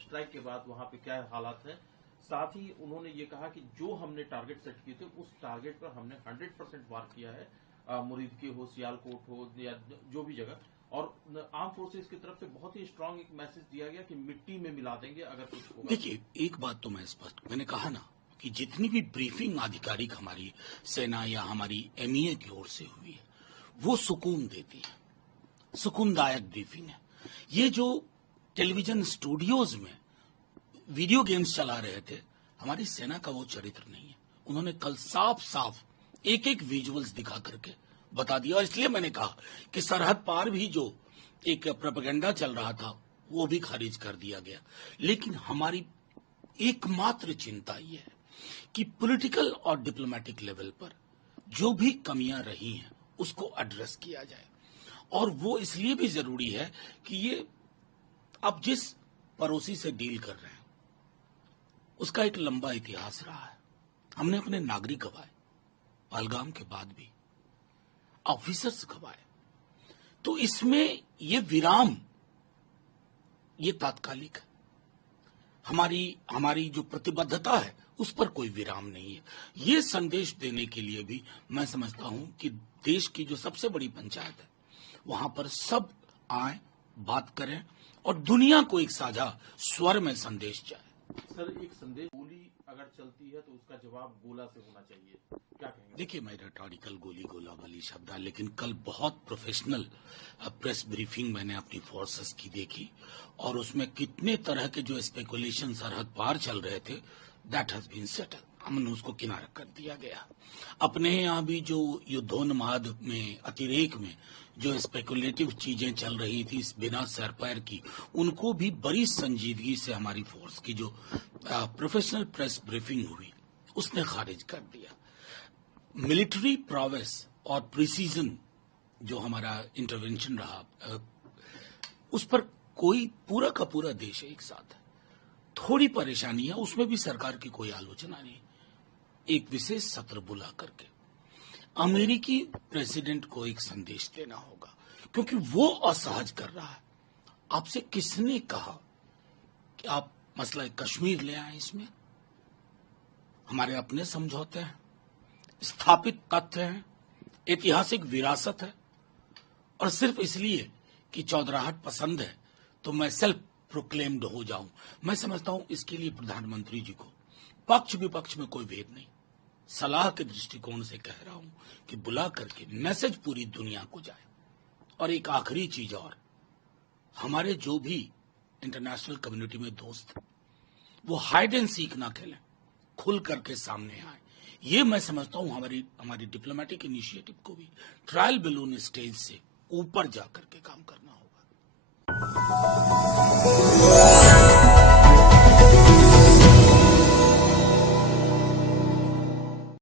Strike के बाद वहां पे क्या हालात है। साथ ही उन्होंने ये कहा कि जो हमने टारगेट सेट किए थे उस टारगेट पर हमने 100% वार किया है, मुरीद के हो, सियालकोट हो या जो भी जगह। और आर्म फोर्सेस की तरफ से बहुत ही स्ट्रांग एक मैसेज दिया गया कि मिट्टी में मिला देंगे अगर कुछ होगा। देखिए, एक बात तो मैं स्पष्ट, मैंने कहा ना कि जितनी भी ब्रीफिंग आधिकारिक हमारी सेना या हमारी एमईए की ओर से हुई है वो सुकून देती है, सुकूनदायक ब्रीफिंग है। ये जो टेलीविजन स्टूडियोज में वीडियो गेम्स चला रहे थे, हमारी सेना का वो चरित्र नहीं है। उन्होंने कल साफ साफ एक एक विजुअल्स दिखा करके बता दिया। और इसलिए मैंने कहा कि सरहद पार भी जो एक प्रोपेगेंडा चल रहा था वो भी खारिज कर दिया गया। लेकिन हमारी एकमात्र चिंता ये है कि पॉलिटिकल और डिप्लोमेटिक लेवल पर जो भी कमियां रही हैं उसको एड्रेस किया जाए। और वो इसलिए भी जरूरी है कि ये अब जिस पड़ोसी से डील कर रहे हैं उसका एक लंबा इतिहास रहा है। हमने अपने नागरिक गवाए, पहलगाम के बाद भी ऑफिसर्स गवाए। तो इसमें ये विराम ये तात्कालिक है। हमारी जो प्रतिबद्धता है उस पर कोई विराम नहीं है। ये संदेश देने के लिए भी मैं समझता हूं कि देश की जो सबसे बड़ी पंचायत है वहां पर सब आए, बात करें और दुनिया को एक साझा स्वर में संदेश जाए। सर, एक संदेश, गोली अगर चलती है तो उसका जवाब गोला से होना चाहिए, क्या कहेंगे? देखिए, मैं रेटोरिकल गोली गोला वाली शब्द है, लेकिन कल बहुत प्रोफेशनल प्रेस ब्रीफिंग मैंने अपनी फोर्सेस की देखी और उसमें कितने तरह के जो स्पेकुलेशन सरहद पार चल रहे थे, दैट हैज बीन सेटल। हमने उसको किनारा कर दिया गया। अपने यहाँ भी जो युद्धोन्माद में, अतिरेक में जो स्पेकुलेटिव चीजें चल रही थी बिना सर पैर की, उनको भी बड़ी संजीदगी से हमारी फोर्स की जो प्रोफेशनल प्रेस ब्रीफिंग हुई उसने खारिज कर दिया। मिलिट्री प्रोवेस और प्रिसीजन जो हमारा इंटरवेंशन रहा उस पर कोई पूरा का पूरा देश एक साथ है। थोड़ी परेशानी है, उसमें भी सरकार की कोई आलोचना नहीं। एक विशेष सत्र बुला करके अमेरिकी प्रेसिडेंट को एक संदेश देना होगा, क्योंकि वो असहज कर रहा है। आपसे किसने कहा कि आप मसला कश्मीर ले आए? इसमें हमारे अपने समझौते हैं, स्थापित तथ्य हैं, ऐतिहासिक विरासत है। और सिर्फ इसलिए कि चौधराहट पसंद है तो मैं सेल्फ प्रोक्लेम्ड हो जाऊं, मैं समझता हूं इसके लिए प्रधानमंत्री जी को पक्ष विपक्ष में कोई भेद नहीं, सलाह के दृष्टिकोण से कह रहा हूं कि बुला करके मैसेज पूरी दुनिया को जाए। और एक आखिरी चीज और, हमारे जो भी इंटरनेशनल कम्युनिटी में दोस्त हैं वो हाइड एंड सीक ना खेलें, खुल करके सामने आए। ये मैं समझता हूं हमारी डिप्लोमेटिक इनिशिएटिव को भी ट्रायल बैलून स्टेज से ऊपर जाकर के काम करना होगा।